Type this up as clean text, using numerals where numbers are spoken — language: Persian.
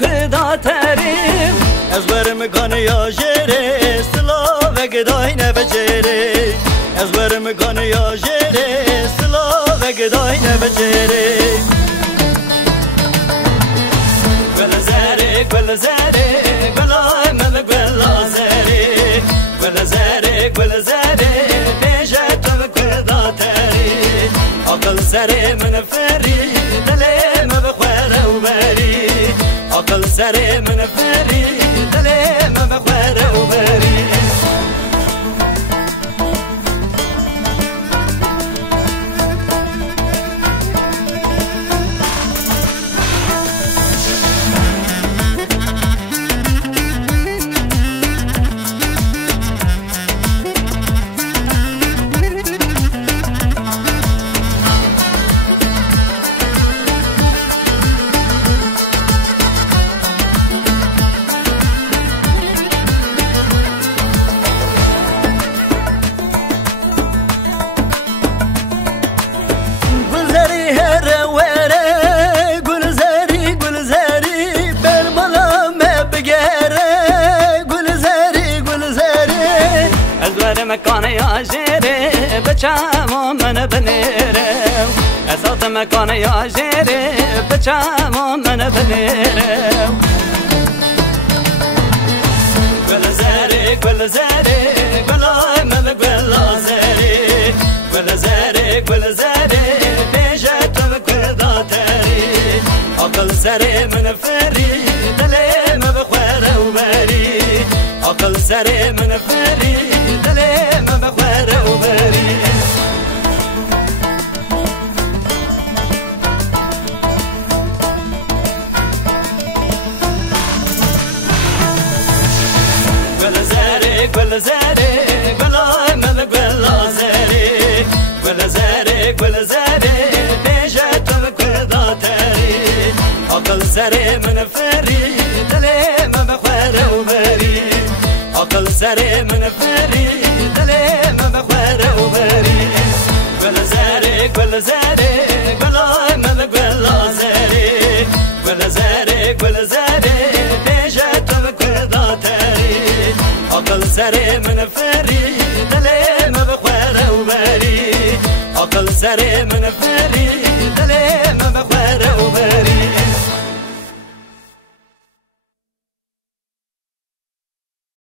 کدا تریم از ورم کن یا جره سلا و گدای نبجره از ورم کن یا جره سلا و گدای نبجره گل زره گل زره گلای من گل زره گل زره گل زره بیجت و کدا تریم عقل زره من فری دل ما بخوره و بری عقل زره من فری دل ما بخوره و بری مكان يا جيري بچامو من بنيرو اسات مكان يا جيري بچامو من بنيرو كل زاري كل زاري كل من كل زاري كل زاري كل زاري بيجت كل ذاتري عقل زاري من فري دلي ما بخوره وبري عقل زاري من فري دلي ما بخوره وبري كل زاري كل زاري كل ما كل زاري كل زاري كل زاري بيجت كل ذاتري عقل زاري من فري دلي ما بخوره وبري عقل زاري من فري دلي ما بخوره وبري كل زاري كل زاري كل ما كل زاري كل زاري كل زاري بيجت كل ذاتري عقل زاري من فري دلي ما بخوره وبري عقل زاري من فري